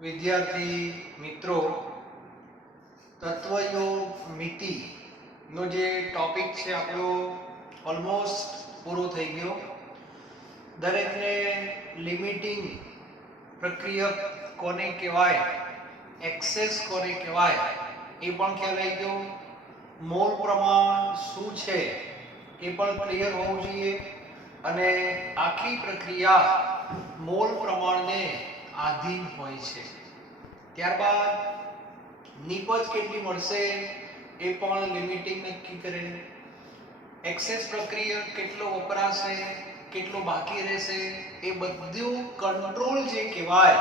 વિદ્યાર્થી મિત્રો, તત્વયોગ મિતિ નો જે ટોપિક છે આપણો ઓલમોસ્ટ પૂરો થઈ ગયો. દરેકને લિમિટિંગ પ્રક્રિયક કોને કહેવાય, એક્સેસ કોને કહેવાય એ પણ ખ્યાલ આવી ગયો. મોલ પ્રમાણ શું છે એ પણ ક્લિયર હોવું જોઈએ અને આખી પ્રક્રિયા મોલ પ્રમાણને આધીન હોય છે. ત્યારબાદ નિપજ કેટલી મળશે એ પણ લિમિટિંગ નક્કી કરે. એક્સેસ પ્રક્રિયા કેટલો વપરાશે, કેટલો બાકી રહેશે, એ બધું કંટ્રોલ જે કહેવાય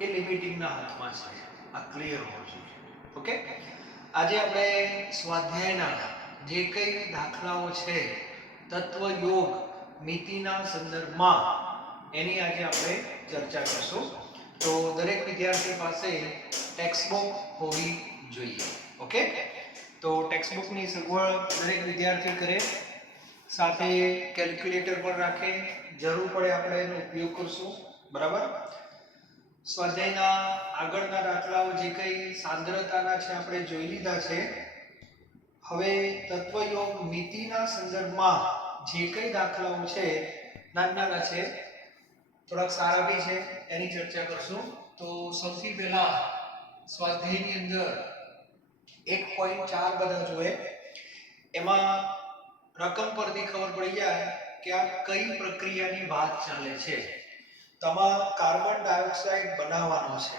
એ લિમિટિંગના હાથમાં છે. આ ક્લિયર હોવું જોઈએ. ઓકે, આજે આપણે સ્વાધ્યાયના જે કંઈ દાખલાઓ છે તત્વયોગ મિતિના સંદર્ભમાં એની આજે આપણે ચર્ચા કરશું. તો દરેક વિદ્યાર્થી પાસે ટેક્સ્ટ બુક હોવી જોઈએ. ઓકે, તો ટેક્સ્ટ બુકની સગવડ દરેક વિદ્યાર્થી કરે, સાથે કેલ્ક્યુલેટર પણ રાખે. જરૂર પડે આપણે એનો ઉપયોગ કરશું. બરાબર. સ્વાધ્યાયના આગળના દાખલાઓ જે કંઈ સાંદ્રતાના છે આપણે જોઈ લીધા છે. હવે તત્વયોગ મિતિના સંદર્ભમાં જે કંઈ દાખલાઓ છે નાના છે, થોડાક સારા બી છે, એની ચર્ચા કરશું. તો સૌથી પહેલા સ્વાધ્યાયની અંદર 1.4 બધા જોઈએ. એમાં રકમ પરથી ખબર પડી જાય કે આ કઈ પ્રક્રિયાની વાત ચાલે છે. તમામ કાર્બન ડાયોક્સાઇડ બનાવવાનો છે.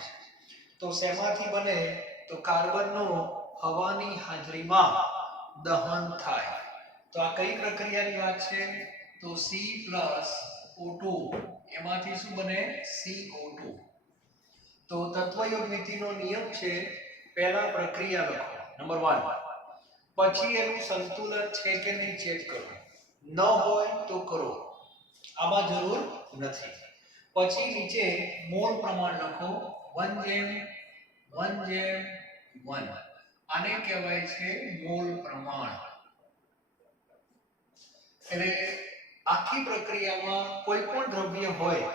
તો શેમાંથી બને? તો કાર્બનનું હવાની હાજરીમાં દહન થાય. તો આ કઈ પ્રક્રિયાની વાત છે? તો C+O2 એમાંથી શું બને? CO2. તો તત્વયોગ મિતિનો નિયમ છે, પહેલા પ્રક્રિયા લખો નંબર 1, પછી એનું સંતુલન છે કે નહીં ચેક કરો. ન હોય તો કરો, આમાં જરૂર નથી. પછી નીચે મોલ પ્રમાણ લખો 1:1:1. આને કહેવાય છે મોલ પ્રમાણ. એટલે આખી પ્રક્રિયામાં કોઈ પણ દ્રવ્ય હોય,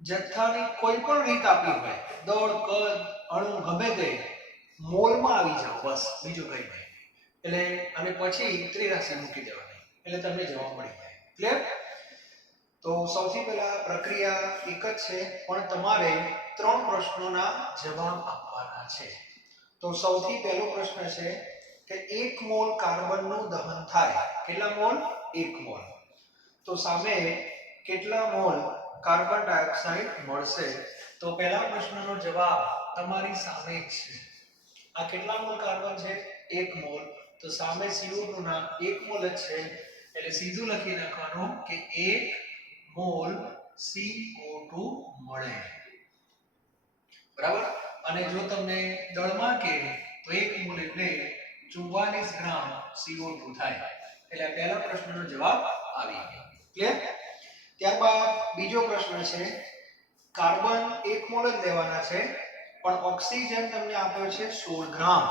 જથ્થાની કોઈ પણ રીત આપી હોય, દળ, કદ, અણુ ગમે તે, મોલમાં આવી જાવ બસ, બીજું કંઈ નહીં. એટલે અને પછી ત્રિરાશી મૂકી દેવાની એટલે તમને જવાબ મળી જાય. ક્લિયર? તો સૌથી પહેલા પ્રક્રિયા એક જ છે, પણ તમારે 3 પ્રશ્નોના જવાબ આપવાના છે. તો સૌથી પહેલો પ્રશ્ન છે કે 1 મોલ કાર્બનનું દહન થાય. કેટલા મોલ? 1 મોલ. તો સામે કેટલા મોલ કાર્બન ડાયોક્સાઇડ મળશે? તો પહેલા પ્રશ્નનો જવાબ તમારી સામે જ છે. આ કેટલા મોલ કાર્બન છે? 1 મોલ. તો સામે CO2 ના 1 મોલ જ છે, એટલે સીધું લખી નાખવાનું કે 1 મોલ CO2 મળે. બરાબર. અને જો તમને દળમાં કે તો 1 મોલ એટલે 44 ગ્રામ CO2 થાય. એટલે પહેલા પ્રશ્નનો જવાબ આવી ગયો. ક્લિયર? ત્યારબાદ બીજો પ્રશ્ન છે, કાર્બન 1 મોલ જ લેવાના છે, પણ ઓક્સિજન તમને આપ્યો છે 16 ગ્રામ.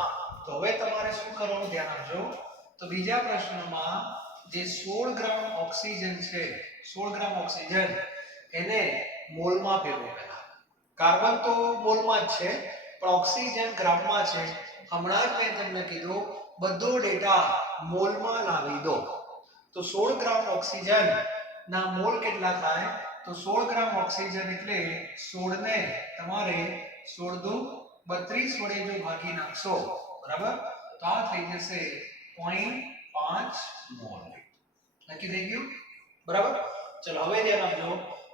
તો હવે તમારે શું કરવાનું ધ્યાન આપજો. તો બીજા પ્રશ્નમાં જે 16 ગ્રામ ઓક્સિજન છે, 16 ગ્રામ ઓક્સિજન એને મોલમાં ફેરવો. પહેલા કાર્બન તો મોલમાં જ છે, પણ ઓક્સિજન ગ્રામમાં છે. હમણાં જ મેં તમને કીધું બધો ડેટા મોલમાં લાવી દો. તો 16 ગ્રામ ઓક્સિજન ના મોલ કેટલા થાય? તો 16 ગ્રામ ઓક્સિજન એટલે 16 ને તમારે 16 દુ 32 વડે જો ભાગી નાખશો, બરાબર, તો આ થઈ જશે 0.5 મોલ. નક્કી થઈ ગયું? બરાબર. ચલો હવે ધ્યાન આપજો.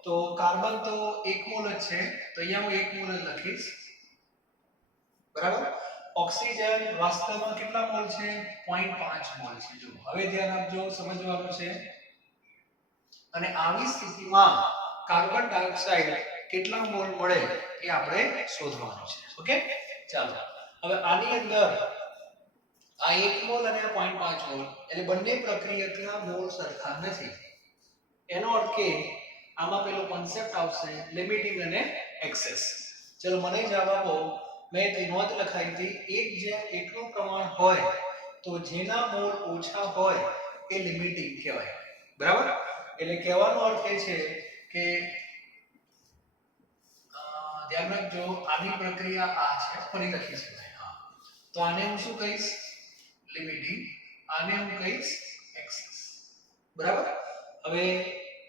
તો કાર્બન તો 1 મોલ જ છે, તો અહીંયા હું 1 મોલ જ લખીશ. બરાબર. ઓક્સિજન વાસ્તવમાં કેટલા મોલ છે? 0.5 મોલ છે. જો હવે ધ્યાન આપજો, સમજવાનું છે. અને આવી સ્થિતિમાં કાર્બન ડાયોક્સાઇડ કેટલા મોલ મળે એ આપણે શોધવાનું છે. ઓકે, ચાલો. હવે આની અંદર આ 1 મોલ અને 0.5 મોલ એટલે બંને પ્રક્રિયકના મોલ સરખા નથી. એનો અર્થ કે આમાં પેલો કોન્સેપ્ટ આવશે લિમિટિંગ અને એક્સેસ. ચલો મને જવાબ આપો. મેં તે નોંધ લખાઈ હતી 1:1 નું પ્રમાણ હોય તો જેના મોલ ઓછા હોય એ લિમિટિંગ કહેવાય. બરાબર. એટલે કહેવાનો અર્થ એ છે કે ધ્યાન ધ્યાન રાખજો આની પ્રક્રિયા આ છે, ફરી લખી છે. હા, તો આને હું શું કહીશ? લિમિટિંગ. આને હું કહીશ એક્સેસ. બરાબર. હવે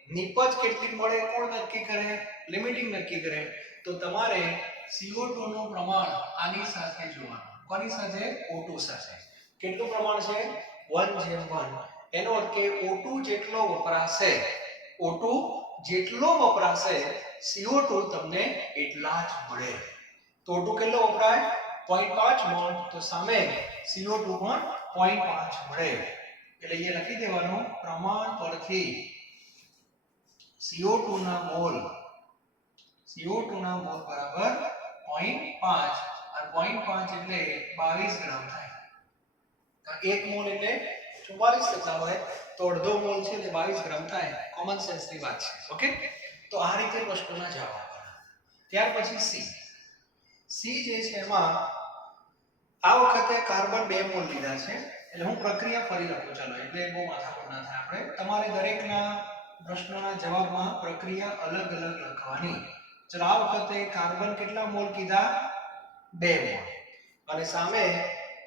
નિપજ કેટલી મળે કોણ નક્કી કરે? લિમિટિંગ નક્કી કરે. તો તમારે CO2 નું પ્રમાણ આની સાથે જોવાનું. કોની સાથે? O2 સાથે. કેટલું પ્રમાણ છે? 1:1. એનો અર્થ કે O2 જેટલો વપરાશે, O2 જેટલો વપરાશે CO2 તમને એટલા જ મળે. તો O2 કેટલો વપરાય? 0.5 મોલ. તો સામે CO2 પણ 0.5 મળે. એટલે અહીંયા લખી દેવાનું પ્રમાણ પરથી CO2 ના મોલ બરાબર 0.5 અને 0.5 એટલે 22 ગ્રામ થાય. કારણ 1 મોલ એટલે 44 થતા હોય તો અડધો મોલ છે એટલે 22 ગ્રામ થાય. કોમન સેન્સ ની વાત છે. ઓકે, તો આ રીતે પ્રશ્નના જવાબ આપવાના. ત્યાર પછી સી જે છે એમાં આ વખતે કાર્બન 2 મોલ લીધા છે. એટલે હું પ્રક્રિયા ફરી લખું. ચાલો, એટલે બહુ માથાકૂટ ના થાય. આપણે તમારે દરેકના પ્રશ્નના જવાબમાં પ્રક્રિયા અલગ અલગ લખવાની. ચલો, આ વખતે કાર્બન કેટલા મોલ કીધા? 2 મોલ. અને સામે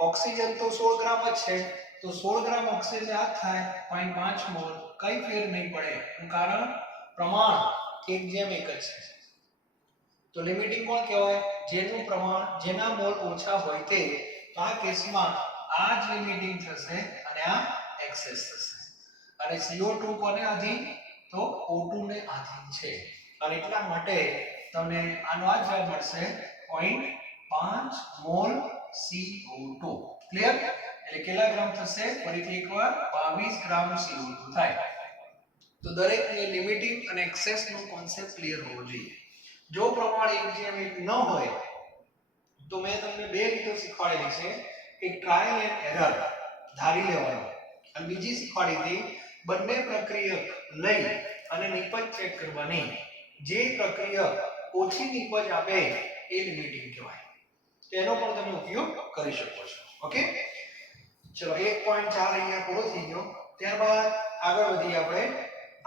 ઓક્સિજન તો 16 ગ્રામ જ છે. તો 16 ગ્રામ ઓક્સિજન આ થાય 0.5 મોલ. કઈ ફેર નહીં પડે. એનું કારણ પ્રમાણ 1:1 જ છે. તો લિમિટિંગ કોણ કહેવાય? જેનું પ્રમાણ, જેના મોલ ઓછા હોય તે. તો આ કેસમાં આ જ લિમિટિંગ થશે અને આ એક્સેસ થશે. અને CO2 કોને આધીન? તો O2 ને આધીન છે. અને એટલા માટે તમને આનો આ જવાબ મળશે 0.5 મોલ CO2. ક્લિયર? એટલે કેટલા ગ્રામ થશે? ફરીથી એકવાર 22 ગ્રામ CO2 થાય. તો દરેકને લિમિટિંગ અને એક્સેસ નો કોન્સેપ્ટ ક્લિયર હોવો જોઈએ. જો પ્રમાણ 1:1 ન હોય તો મેં તમને બે રીતો શીખવાડેલી છે. એક ટ્રાયલ એન્ડ એરર ધારી લેવાનો, અને બીજી શીખવાડી હતી બંને પ્રક્રિયક લઈ અને નિપજ ચેક કરવાની. જે પ્રક્રિયક ઓછી નિપજ આપે એ લિમિટિંગ કહેવાય. તેનો પણ તમે ઉપયોગ કરી શકો છો. ઓકે, ચલો 1.4 અહીંયા પૂરો થઈ ગયો. ત્યારબાદ આગળ વધીએ આપણે.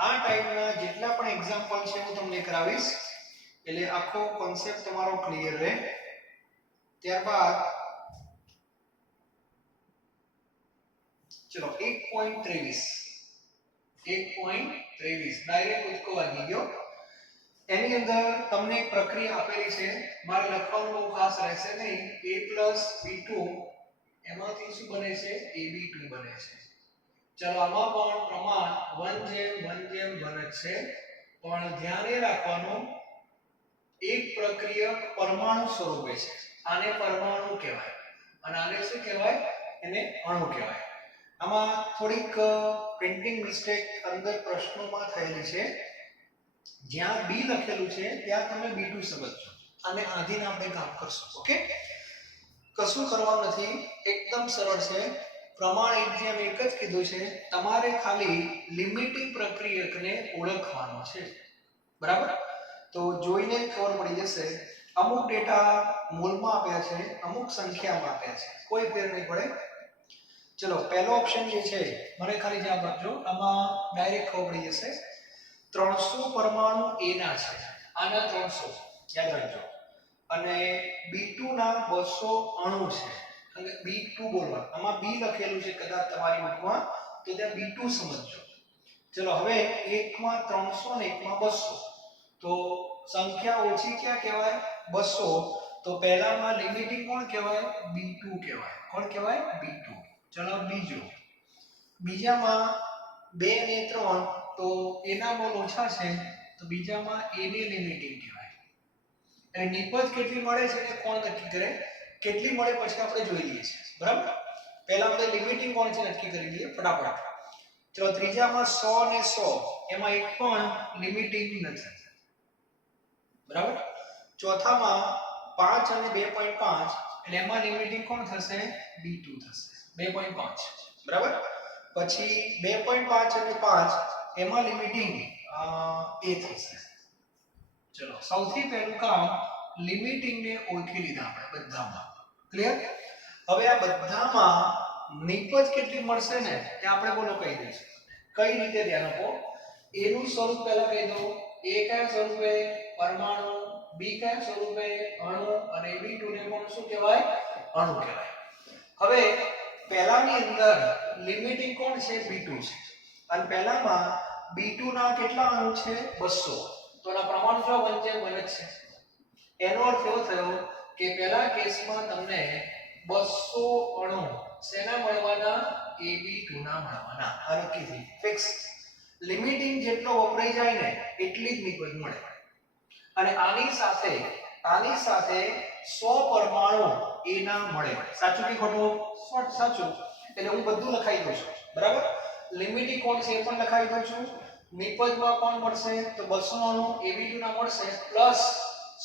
આ ટાઈપના જેટલા પણ એક્ઝામ્પલ છે હું તમને કરાવીશ એટલે આખો કોન્સેપ્ટ તમારો ક્લિયર રહે. ત્યારબાદ ચલો 1.23 ડાયરેક્ટ કૂદકો વાગી ગયો. એની અંદર તમને એક પ્રક્રિયા આપેલી છે. મારે લખવાનું બહુ ખાસ રહેશે નહીં. A + B2 એમાંથી શું બને છે? AB2 બને છે. ચલો, આમાં પણ પ્રમાણ 1:1 જ છે. પણ ધ્યાન એ રાખવાનું એક પ્રક્રિયક પરમાણુ સ્વરૂપે છે. આને પરમાણુ કહેવાય અને આને શું કહેવાય? એને અણુ કહેવાય. આમાં થોડીક પ્રિન્ટિંગ મિસ્ટેક અંદર પ્રશ્નોમાં થયેલી છે. જ્યાં B લખેલું છે ત્યાં તમે B2 સમજજો અને આધીન આપણે કામ કરશું. ઓકે, કશું કરવાનું નથી, એકદમ સરળ છે. પ્રમાણ 1:1 જ કીધું છે. તમારે ખાલી લિમિટિંગ પ્રક્રિયકને ઓળખવાનો છે. બરાબર? તો જોઈને ખબર પડી જશે. અમુક ડેટા મોલમાં આપ્યા છે, અમુક સંખ્યામાં આપ્યા છે, કોઈ ફેર નહીં પડે. ચલો, પહેલો ઓપ્શન જે છે મને ખાલી જવાબ આપજો. આમાં ડાયરેક્ટ ખબર પડી જશે. 300 પરમાણુ A ના છે. આના 300 યાદ રાખજો. અને B2 ના 200 અણુ છે. અને B2 બોલવા. આમાં B લખેલું છે કદાચ તમારી બુકમાં, તો ત્યાં B2 સમજજો. ચલો, હવે એકમાં 300 ને એકમાં 200. તો સંખ્યા ઓછી ક્યાં કહેવાય? 200. તો પહેલામાં લિમિટિંગ કોણ કહેવાય? B2 કહેવાય. કોણ કહેવાય? B2. ચલો, બીજામાં 2 અને 3 તો એના મોલ ઓછા છે, તો બીજામાં A ને લિમિટિંગ કહેવાય. અને નિપજ કેટલી મળે છે એ કોણ નક્કી કરે? કેટલી મળે પછી આપણે જોઈ લઈએ છીએ. બરાબર? પહેલા આપણે લિમિટિંગ કોણ છે નક્કી કરી લઈએ ફટાફટ. ચલો, ત્રીજામાં 100 ને 100 એમાં એક પણ લિમિટિંગ નથી. બરાબર? ચોથામાં 5 અને 2.5 એટલે એમાં લિમિટિંગ કોણ થશે? B2 થશે. 2.5. બરાબર? પછી 2.5 અને 5 એમાં લિમિટિંગ A થશે. ચલો, સૌથી પહેલું કામ લિમિટિંગ ને ઓળખી લીધા આપણે બધામાં. ક્લિયર? હવે આ બધામાં નિપજ કેટલી મળશે ને એ આપણે બોલો કહી દઈશું. કઈ રીતે? ધ્યાન આપો. A નું સ્વરૂપ પહેલા કહી દો. A કયા સ્વરૂપે? પરમાણુ બી કયા સ્વરૂપે અણુ અને Ab2 ને પણ શું કહેવાય અણુ કહેવાય હવે પહેલાની અંદર લિમિટિંગ કોણ છે B2 છે અને પહેલામાં B2 ના કેટલા અણુ છે 200 તો એના પ્રમાણ જો 1 છે 1 જ છે એનો અર્થ એવો થયો કે પહેલા કેસમાં તમને 200 અણુ શેના મળવાના Ab2 ના મળવાના આ નક્કી થઈ ફિક્સ લિમિટિંગ જેટલો વપરાઈ જાય ને એટલી જ નિપજ મળે અને આની સાથે 100 પરમાણુ A ના મળે સાચું કે ખોટું સાચું એટલે હું બધું લખાઈ દઉં છું બરાબર લિમિટિંગ કોણ છે એ પણ લખાઈ દઉં છું નિપજમાં કોણ મળશે તો 200 અણુ Ab2 ના મળશે પ્લસ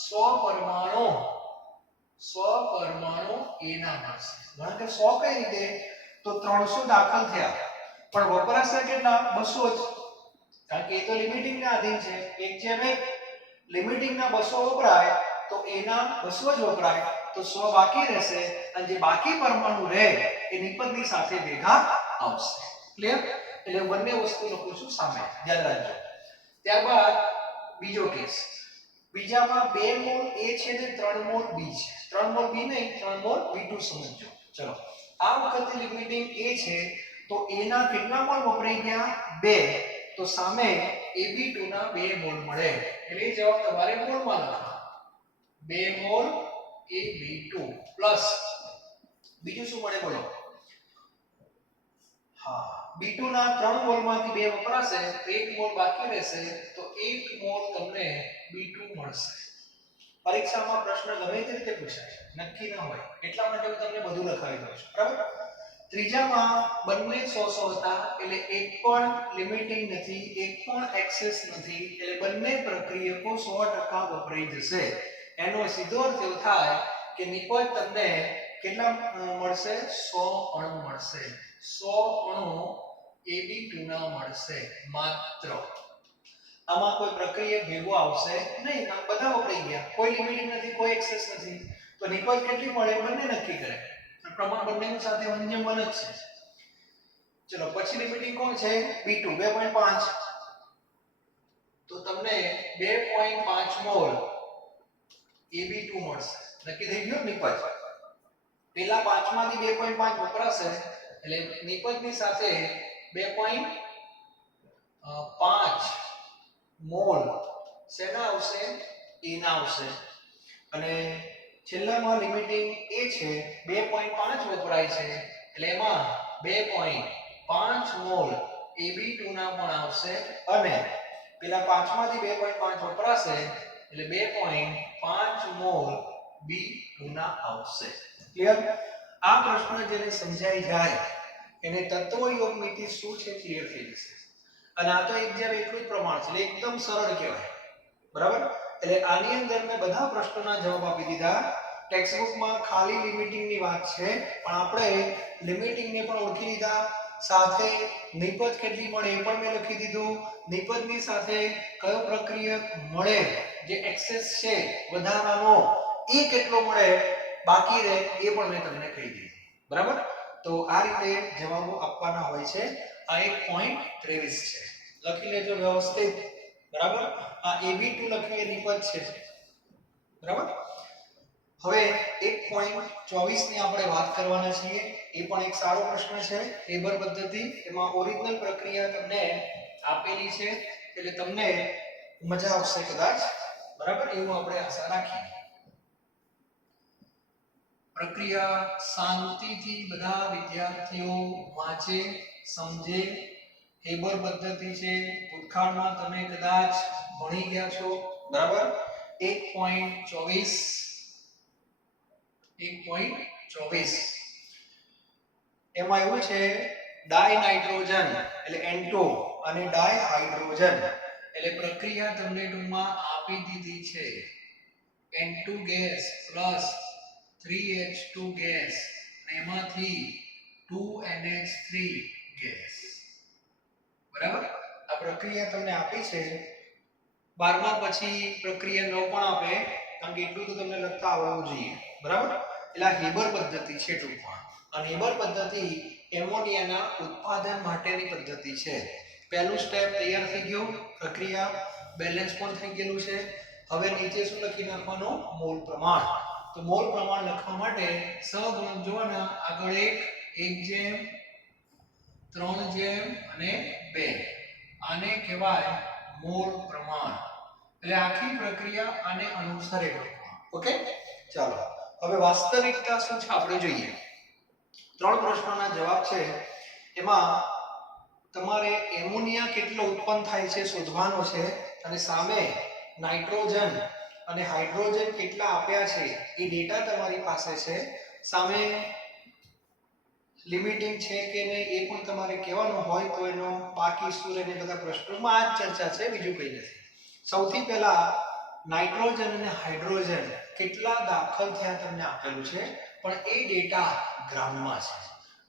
100 પરમાણુ A ના મળશે કારણ કે 100 કઈ રીતે તો 300 દાખલ થયા પણ વપરાશે કેટલા 200 જ કારણ કે એ તો લિમિટિંગ ના આધીન છે 1:1 લિમિટિંગ ના 200 વપરાય તો A ના 200 જ વપરાય તો 100 બાકી રહેશે અને જે બાકી પરમાણુ રહે એ નિપજની સાથે ભેગા આવશે ક્લિયર એટલે બંને વસ્તુ લખું છું સામે યાદ રાખજો ત્યારબાદ બીજો કેસ બીજામાં 2 મોલ A છે ને 3 મોલ B છે 3 મોલ B નહીં 3 મોલ B2 સમજો ચલો આ વખતે લિમિટિંગ A છે તો A ના કેટલા મોલ વપરાઈ ગયા 2 તો સામે Ab2 ના 2 મોલ મળે એટલે જવાબ તમારે મોલમાં લખવાનો 2 મોલ Ab2 પ્લસ બીજું શું મળે બોલો હા B2 ના 3 મોલમાંથી 2 વપરાશે તો 1 મોલ બાકી રહેશે તો 1 મોલ તમને B2 મળશે પરીક્ષામાં પ્રશ્ન ગમે તે રીતે પૂછાય નક્કી ન હોય એટલા માટે હું તમને બધું લખાવી દઉં છું બરાબર ત્રીજામાં બંને 100 હતા એટલે એક પણ લિમિટિંગ નથી એક પણ એક્સેસ નથી એટલે બંને પ્રક્રિયકો 100% વપરાઈ જશે એનો સીધો અર્થ એવો થાય કે નિપજ તમને કેટલા મળશે 100 અણુ મળશે 100 અણુ Ab2 ના મળશે માત્ર આમાં કોઈ પ્રક્રિયા ભેગો આવશે નહીં બધા વપરાઈ ગયા કોઈ લિમિટિંગ નથી કોઈ એક્સેસ નથી તો નિપજ કેટલી મળે બંને નક્કી કરે પ્રમાણ બંનેની સાથે 1:1 જ છે ચલો પછી લિમિટિંગ કોણ છે B2 2.5 તો તમને 2.5 મોલ Ab2 મળશે નક્કી થઈ ગયું નિપજ પેલા પાંચમાંથી 2.5 વપરાશે એટલે નિપજની સાથે 2.5 મોલ શેના આવશે A ના આવશે અને છેલ્લામાં લિમિટિંગ એ છે 2.5 વપરાય છે એટલે એમાં 2.5 મોલ Ab2 ના પણ આવશે અને પેલા પાંચમાંથી 2.5 વપરાશે એટલે 2.5 મોલ B2 ના આવશે ક્લિયર આ પ્રશ્ન જેને સમજાઈ જાય એને તત્વયોગ મિતિ શું છે ક્લિયર થઈ જશે અને આ તો એકદમ એટલું જ પ્રમાણ છે એટલે એકદમ સરળ કહેવાય બરાબર એટલે આની અંદર મેં બધા પ્રશ્નોના જવાબ આપી દીધા ટેક્સ્ટબુકમાં ખાલી લિમિટિંગ ની વાત છે પણ આપણે લિમિટિંગ ને પણ ઓળખી લીધા સાથે નિપજ કેટલી મળે એ પણ મેં લખી દીધું નિપજની સાથે કયો પ્રક્રિયક મળે જે એક્સેસ છે વધારાનો એ કેટલો મળે બાકી રહે એ પણ મેં તમને કહી દીધું બરાબર તો આ રીતે જવાબો આપવાના હોય છે આ 1.23 છે લખી લેજો વ્યવસ્થિત બરાબર આ Ab2 લખીએ નિપજ છે બરાબર હવે 1.24 ની આપણે વાત કરવાના છીએ એ પણ એક સારો પ્રશ્ન છે ટેબર પદ્ધતિ એમાં ઓરિજિનલ પ્રક્રિયા તમને આપેલી છે એટલે તમને મજા આવશે કદાચ બરાબર એવું આપણે આશા રાખીએ પ્રક્રિયા શાંતિથી બધા વિદ્યાર્થીઓ વાંચે સમજે ટેબર પદ્ધતિ છે ભૂતકાળમાં તમે કદાચ ભણી ગયા છો બરાબર 1.24 એમાં એવું છે ડાઈ નાઇટ્રોજન એટલે N2 અને ડાઈ હાઇડ્રોજન એટલે પ્રક્રિયા તમને ટૂંકમાં આપી દીધી છે N2 gas plus 3H2 gas અને એમાંથી 2NH3 ગેસ બરાબર આ પ્રક્રિયા તમને આપી છે 12મા પછી પ્રક્રિયા 9 પણ આપે કારણ કે એટલું તો તમને લખતા આવડવું જોઈએ બરાબર એટલે આ હેબર પદ્ધતિ છે ટૂંકમાં અને હેબર પદ્ધતિ એમોનિયાના ઉત્પાદન માટેની પદ્ધતિ છે પહેલું સ્ટેપ તૈયાર થઈ ગયું પ્રક્રિયા બેલેન્સ પણ થઈ ગયેલું છે હવે નીચે શું લખી નાખવાનું? મોલ પ્રમાણ. તો મોલ પ્રમાણ લખવા માટે સહગુણક જોવાના, આગળ 1:3 અને 2. આને કહેવાય મોલ પ્રમાણ. એટલે આખી પ્રક્રિયા આને અનુસરે. ઓકે, ચાલો હવે વાસ્તવિકતા શું છે આપણે જોઈએ. 3 પ્રશ્નોના જવાબ છે. એમાં તમારે એમોનિયા કેટલો ઉત્પન્ન થાય છે શોધવાનો છે, અને સામે નાઇટ્રોજન અને હાઇડ્રોજન કેટલા આપ્યા છે એ ડેટા તમારી પાસે છે. સામે લિમિટિંગ છે કે નહીં એ પણ તમારે કહેવાનું હોય તો એનો બાકી સૂર અને બધા પ્રશ્નોમાં આ જ ચર્ચા છે, બીજું કંઈ નથી. સૌથી પહેલા નાઇટ્રોજન અને હાઇડ્રોજન કેટલા દાખલ થયા તમને આપેલું છે, પણ એ ડેટા ગ્રામમાં છે.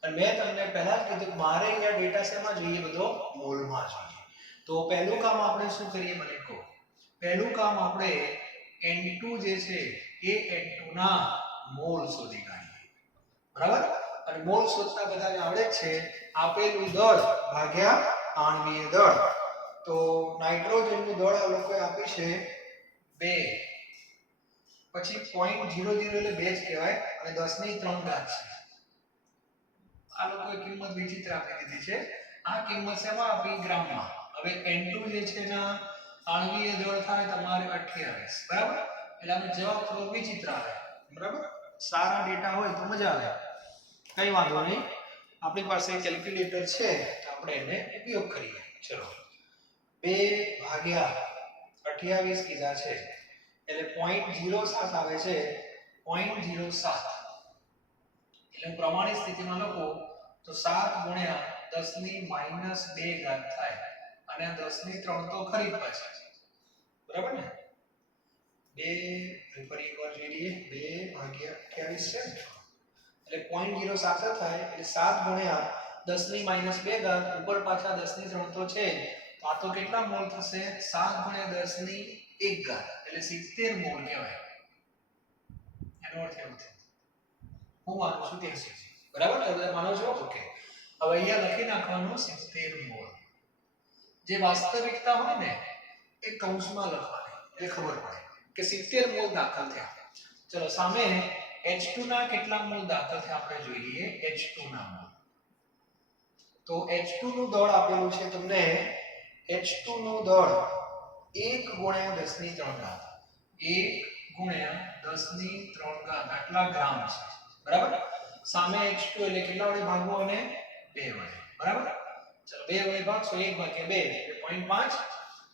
અને મેં તમને પહેલા જ કીધું મારે અહીંયા ડેટા શેમાં જોઈએ? બધો મોલમાં જોઈએ. તો પહેલું કામ આપણે શું કરીએ મને કહો. પહેલું કામ આપણે N2 જે છે એ N2 ના મોલ શોધી કાઢીએ. બરાબર? અને મોલ શોધતા બધાને આવડે છે આપેલું દળ ભાગ્યા આણ્વીય દળ. તો નાઇટ્રોજનનું દળ આ લોકોએ આપી છે 2, પછી 0.00 એટલે 2 જ કહેવાય, અને 10⁻³ છે. આ લોકોએ કિંમત વિચિત્ર આપી દીધી છે. આ કિંમત શેમાં આપી? ગ્રામમાં. હવે N2 જે છે ના આણ્વીય દળ થાય તમારે 28. બરાબર? એટલે આનો જવાબ થોડો વિચિત્ર આવે. બરાબર? સારા ડેટા હોય તો મજા આવે. કઈ વાંધો નહીં, આપણી પાસે કેલ્ક્યુલેટર છે તો આપણે એને ઉપયોગ કરીએ. ચલો 2/28 કીધા છે એટલે 0.07 આવે છે. 0.07 એટલે પ્રમાણિત સ્થિતિમાં લખો તો 7 ગુણ્યા 10⁻² થાય, અને 10⁻³ તો ખરી જ પાછા. બરાબર ને? 2 ફરી એકવાર જોઈએ. 2/28 છે એટલે 0.07 થાય, એટલે 7 ગુણ્યા 10⁻² ઉપર પાછા 10⁻³ તો છે, તો આ તો કેટલા મોલ થશે? 7 ગુણ્યા 10⁻1 એટલે 70 મોલ કહેવાય. એનો અર્થ એમ છે હું માનું છું તે છે. બરાબર? તમે બધા માનો છો? ઓકે. હવે અહીંયા લખી નાખવાનું 70 મોલ. જે વાસ્તવિકતા હોય ને એ કૌંસમાં લખવાની એટલે ખબર પડે કે 70 મોલ દાખલ થયા. ચલો સામે H2 ના કેટલા મોલ દાખલ થયા આપણે જોઈએ. H2 ના મોલ. તો H2 નું દળ આપેલું છે તમને. H2 નું દળ 1 ગુણ્યા 10⁻³ 1 ગુણ્યા 10⁻³ આટલા ગ્રામ છે. બરાબર? સામે H2 એટલે કેટલા વડે ભાગવું? અને 2 વડે. બરાબર? ચલો 2 વડે ભાગશો 1/2 એટલે 0.5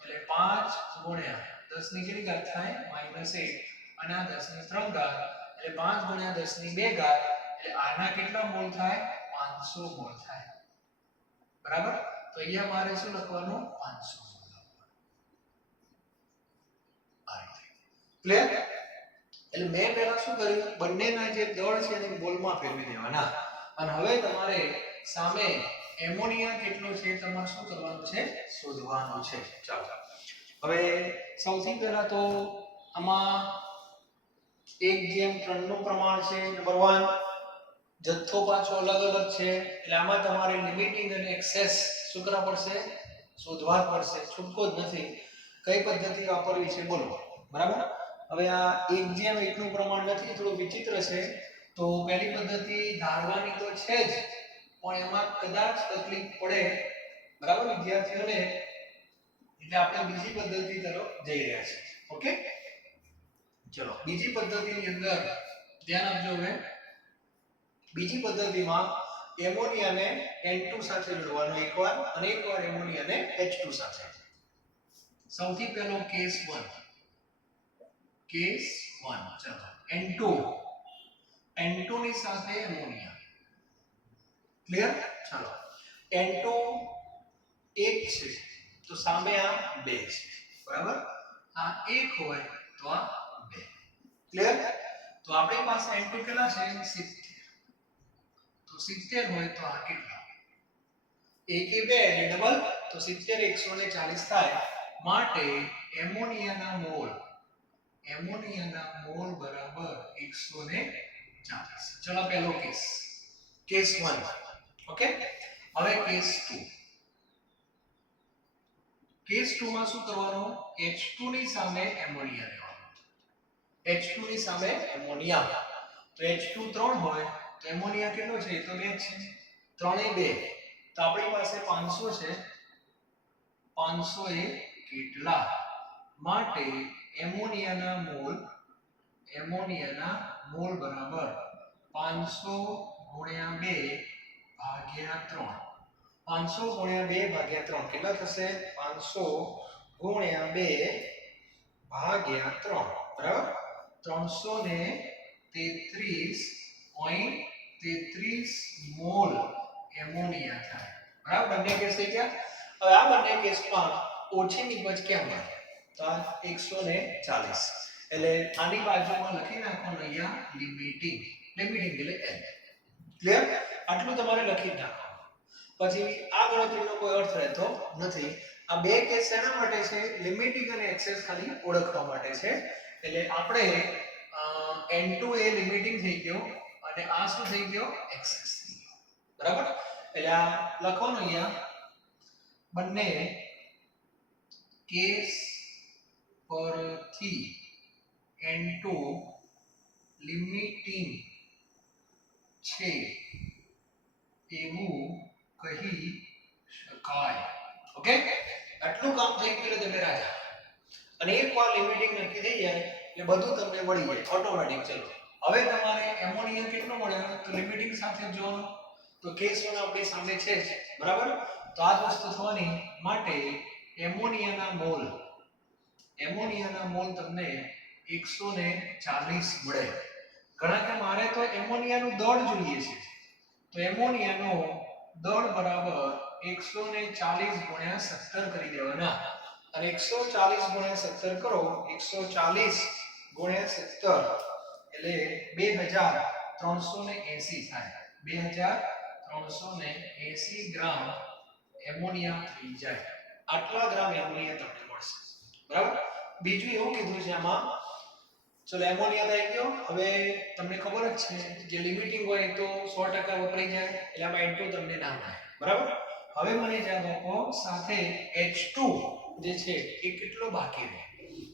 એટલે 5 ગુણ્યા 10⁻³ થાય -1, અને આ 10⁻³ એટલે 5 ગુણ્યા 10⁻² એટલે આના કેટલા મોલ થાય? 500 મોલ થાય. બરાબર? તો અહીંયા મારે શું લખવાનું? 500 મોલ લખવાનું. આ રીતે. ક્લિયર? એટલે મેં પહેલા શું કર્યું? બંનેના જે દળ છે એને મોલમાં ફેરવી દેવાના. અને હવે તમારે સામે એમોનિયા કેટલો છે તમારે શું કરવાનું છે? શોધવાનું છે. ચાલો હવે સૌથી પહેલા તો આમાં 1:3 નું પ્રમાણ છે. નંબર 1 જથ્થો પાછો અલગ અલગ છે એટલે આમાં તમારે લિમિટિંગ અને એક્સેસ શું કરવા પડશે? શોધવા પડશે. છૂટકો જ નથી. કઈ પદ્ધતિ વાપરવી છે બોલો. બરાબર? હવે આ 1:1 નું પ્રમાણ નથી, થોડું વિચિત્ર છે. તો પહેલી પદ્ધતિ ધારવાની તો છે જ, પણ એમાં કદાચ તકલીફ પડે. બરાબર વિદ્યાર્થીઓને? એટલે આપણે બીજી પદ્ધતિ તરફ જઈ રહ્યા છીએ. ઓકે, ચલો બીજી પદ્ધતિની અંદર ધ્યાન આપજો. હવે બીજી પદ્ધતિમાં એમોનિયાને N2 સાથે જોડવાનો એકવાર, અને એકવાર એમોનિયાને H2 સાથે. સૌથી પહેલો કેસ 1. કેસ 1 ચલો N2 ની સાથે એમોનિયા. ક્લિયર? ચલો N2 1 છે તો સામે આ 2 છે. બરાબર? આ 1 હોય તો આ 2. ક્લિયર? તો આપણી પાસે N2 કેટલા છે? 70. તો 70 હોય તો આ કેટલા? 1 એ 2 એટલે ડબલ, તો 70 140 થાય. માટે એમોનિયાના મોલ બરાબર 140. ચલો પહેલો કેસ 1. ઓકે, હવે કેસ 2. કેસ 2 માં શું કરવાનું H2 ની સામે એમોનિયા લેવાનું H2 ની સામે એમોનિયા તો H2 3 હોય તો એમોનિયા કેટલો છે તો 2 છે 3 એ 2 તો આપણી પાસે 500 છે 500 એ કેટલા માટે એમોનિયાના મોલ બરાબર 500 ગુણ્યા 2 ભાગ્યા 3 500 ગુણ્યા 2 ભાગ્યા 3 કેટલા થશે 500 ગુણ્યા 2 ભાગ્યા 3 બરાબર 333.33 મોલ એમોનિયા થાય બરાબર બંને કેસ થઈ ગયા હવે આ બંને કેસમાં ઓછી નિપજ કેમ મળે તો 140 એટલે આની બાજુમાં લખી નાખવાનું અહીંયા લિમિટિંગ એટલે n ક્લિયર આટલું તમારે લખી નાખવાનું પછી આ ગણતરીનો કોઈ અર્થ રહેતો નથી આ બે કેસ શેના માટે છે લિમિટિંગ અને એક્સેસ ખાલી ઓળખવા માટે છે એટલે આપણે n2 એ લિમિટિંગ થઈ ગયો અને આ શું થઈ ગયો એક્સેસ થઈ ગયો બરાબર એટલે આ લખવાનું અહીંયા બંને કેસ પરથી n2 લિમિટિંગ છે એવું કહી શકાય ઓકે આટલું કામ થઈ ગયું તમે રાજા અને એકવાર લિમિટિંગ નક્કી થઈ જાય એટલે બધું તમને મળી જાય ઓટોમેટિક ચલો હવે તમારે એમોનિયા કેટલો મળ્યો તો લિમિટિંગ સાથે જોવાનું તો કેસ 1 આપણી સામે છે બરાબર તો આ વસ્તુ થવાની માટે એમોનિયાના મોલ તમને 140 મળે ઘણા કે મારે તો એમોનિયાનું દળ જોઈએ છે તો એમોનિયાનો દળ બરાબર 140 ગુણ્યા 17 કરી દેવાના અને 140 ગુણ્યા 17 કરો 140 ગુણ્યા 17 એટલે 2380 થાય 2380 ગ્રામ એમોનિયા થઈ જાય આટલા ગ્રામ એમોનિયા તમને મળશે બરાબર બીજું એવું કીધું છે આમાં ચલો એમોનિયા થઈ ગયો હવે તમને ખબર જ છે જે લિમિટિંગ હોય તો 100% વપરાઈ જાય એટલે આમાં N2 તમને ના મળે બરાબર હવે મને જવાબ આપો સાથે H2 જે છે એ કેટલો બાકી રહે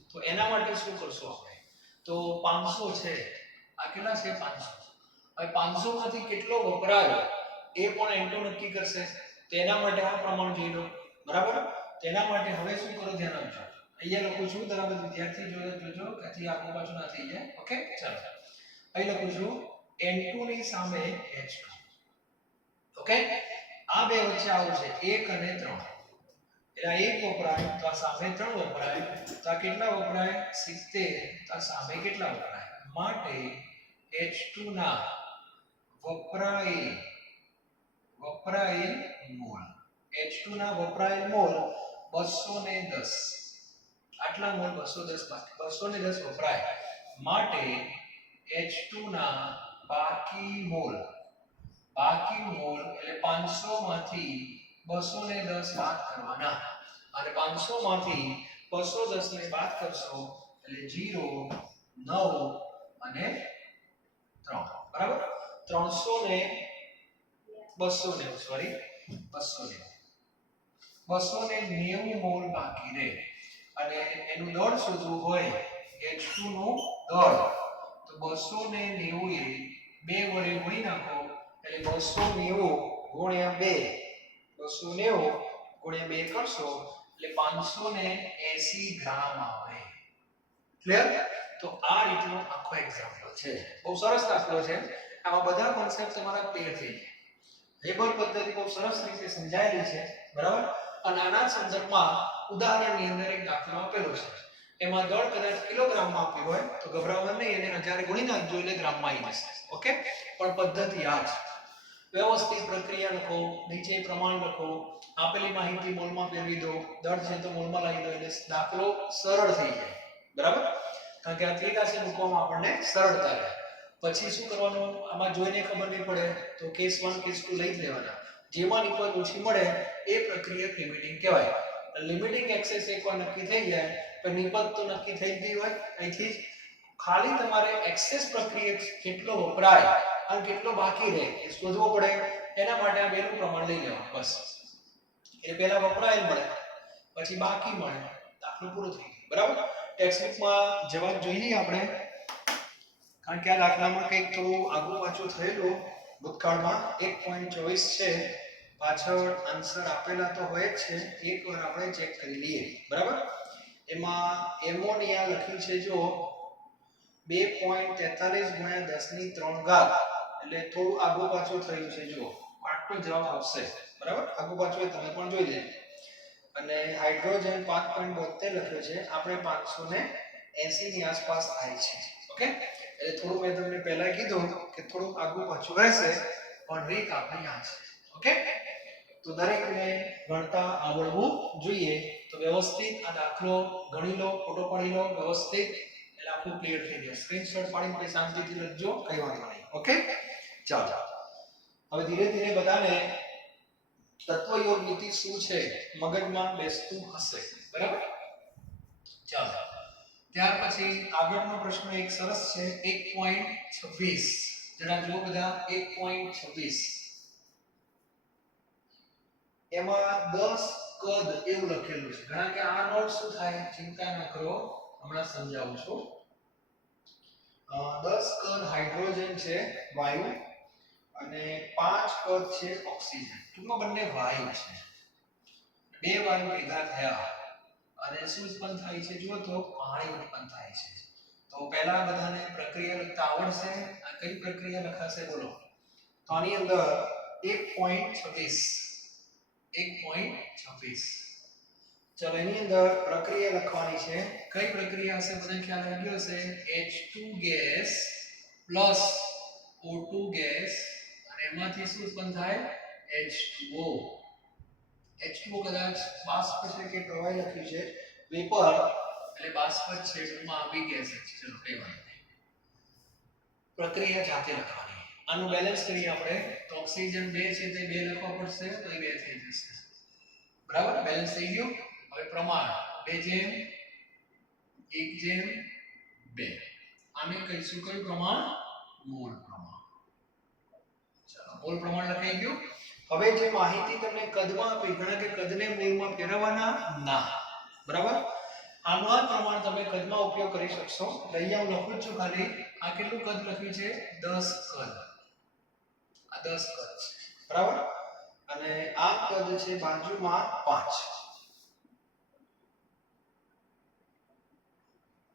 તો એના માટે શું કરશું આપણે તો 500 છે આ કેટલા છે 500 હવે 500 માંથી કેટલો વપરાયો એ પણ N2 નક્કી કરશે તેના માટે આ પ્રમાણ જોઈ લો બરાબર તેના માટે હવે શું કરો ધ્યાન આપજો અહીંયા લખું છું બરાબર વિદ્યાર્થી જોજો કે આખું પાછું ના થઈ જાય ઓકે ચાલો અહીં લખું છું N2 ની સામે H2 ઓકે આ બે વચ્ચે આવું છે 1 અને 3 એટલે 1 વપરાય તો આ સામે 3 વપરાય તો આ કેટલા વપરાય 70 તો આ સામે કેટલા વપરાય માટે H2 ના વપરાયેલ મોલ H2 ના વપરાયેલ મોલ 210 આટલા મોલ 210 વપરાય માટે H2 ના બાકી મોલ એટલે 500 માંથી 210 બાદ કરવાના અને 500 માંથી 210 ને બાદ કરશો એટલે 0 9 અને 3 બરાબર 300 ને 290 મોલ બાકી રહે અને એનું દળ શોધવું હોય H2 નું દળ તો 290 એ 2 વડે ગુણી નાખો એટલે 290 ગુણ્યા 2 કરશો એટલે 580 ગ્રામ આવે ક્લિયર તો આ રીતનો આખો એક્ઝામ્પલ છે બહુ સરસ દાખલો છે આમાં બધા કોન્સેપ્ટ તમારા ક્લિયર થઈ જાય હેબર પદ્ધતિ બહુ સરસ રીતે સમજાયેલી છે બરાબર અને આના સંદર્ભમાં ઉદાહરણની અંદર એક દાખલો આપેલો છે એમાં દળ કદાચ કિલોગ્રામમાં આપ્યું હોય તો ગભરાવાનું નહીં એને 1000 ગુણી નાખજો એટલે ગ્રામમાં આવી જશે ઓકે પણ પદ્ધતિ આ છે વ્યવસ્થિત પ્રક્રિયા લખો નીચે પ્રમાણ લખો આપેલી માહિતી મોલમાં ફેરવી દો દળ છે તો મોલમાં લાવી દો એટલે દાખલો સરળ થઈ જાય બરાબર કારણ કે આ ત્રિકાસી મૂકવામાં આપણને સરળતા રહે પછી શું કરવાનું આમાં જોઈને ખબર નહીં પડે તો કેસ 1 કેસ 2 લઈ જ લેવાના જેમાં નિપજ ઓછી મળે એ પ્રક્રિયા લિમિટિંગ કહેવાય લિમિટિંગ એક્સેસ એકવાર નક્કી થઈ જાય પણ નિપજ તો નક્કી થઈ ગઈ હોય અહીંથી ખાલી તમારે એક્સેસ પ્રક્રિયા કેટલો વપરાય અને કેટલો બાકી રહે એ શોધવો પડે એના માટે આ બેનું પ્રમાણ લઈ લેવાનું બસ એટલે પહેલા વપરાયેલ મળે પછી બાકી મળે, દાખલો પૂરો થઈ ગયો. બરાબર, ટેક્સ્ટબુકમાં જવાબ જોઈ લઈએ આપણે, કારણ કે આ દાખલામાં કંઈક થોડું આગુ પાછું થયેલું ભૂતકાળમાં. 1.24 છે, પાછળ આન્સર આપેલા તો હોય જ છે, એકવાર આપણે ચેક કરી લઈએ. બરાબર, એમાં એમોનિયા લખ્યું છે જો 2.43 × 10⁻³ એટલે થોડું આગુ પાછું થયું છે. જો આટલો જવાબ આવશે. બરાબર, આગુ પાછું એ તમે પણ જોઈ લેજો. અને હાઇડ્રોજન 5.72 લખ્યો છે, આપણે 580 ની આસપાસ થાય છે. ઓકે, એટલે થોડું મેં તમને પહેલા કીધું કે થોડું આગુ પાછું રહેશે, પણ રીત આપણી આ છે. ઓકે, તો દરેકને ગણતા આવડવું જોઈએ. તો વ્યવસ્થિત આ દાખલો ગણી લો, ફોટો પાડી લો વ્યવસ્થિત, એટલે આખું ક્લિયર થઈ જાય. સ્ક્રીનશોટ પાડીને પછી શાંતિથી લખજો, કઈ વાંધો નહીં. ઓકે, ચાલો હવે ધીરે ધીરે બધાને તત્વયોગ નીતિ શું છે મગજમાં બેસતું હશે. બરાબર, ચાલો ત્યાર પછી આગળનો પ્રશ્ન એક સરસ છે, 1.26. જરા જો બધા 1.26 એમાં 10 કદ એવું લખેલું છે. ઘણા કે આ નોટ શું થાય, ચિંતા ન કરો, હમણાં સમજાવું છું. 10 કદ હાઇડ્રોજન છે, વાયુ, અને 5 કદ છે ઓક્સિજન. ટૂંકમાં બંને વાયુ છે. બે વાયુ ભેગા થયા અને શું ઉત્પન્ન થાય છે, જુઓ તો પાણી ઉત્પન્ન થાય છે. તો પહેલા બધાને પ્રક્રિયા લખતા આવડશે. આ કઈ પ્રક્રિયા લખાશે બોલો? તો આની અંદર 1.26 ચલો એની અંદર પ્રક્રિયા લખવાની છે. કઈ પ્રક્રિયા હશે બધાને ખ્યાલ આવી ગયો હશે? H2 gas plus O2 gas, અને એમાંથી શું ઉત્પન્ન થાય? H2O. H2O કદાચ બાષ્પ છે કે પ્રવાહી લખ્યું છે, વેપર એટલે બાષ્પ જ છે, ટૂંકમાં આવી ગેસ છે. ચલો કઈ વાત નહીં, પ્રક્રિયા જાતે લખવાની. આનું બેલેન્સ કરીએ આપણે તો ઓક્સિજન 2 છે તે 2 લખવા પડશે, તો એ 2 થઈ જશે. બરાબર, બેલેન્સ થઈ ગયું. હવે પ્રમાણ 2:1:2. આને કહીશું કયું પ્રમાણ? મોલ પ્રમાણ. ચાલો, મોલ પ્રમાણ લખાઈ ગયું. હવે જે માહિતી તમને કદમાં આપી, ઘણા કે કદને મોલમાં ફેરવવાના ના. બરાબર, આમાં પ્રમાણ તમે કદમાં ઉપયોગ કરી શકશો. અહીંયા હું લખું છું ખાલી, આ કેટલું કદ લખ્યું છે? 10 કદ. આ 10 કદ છે. બરાબર, અને આ કદ છે બાજુમાં 5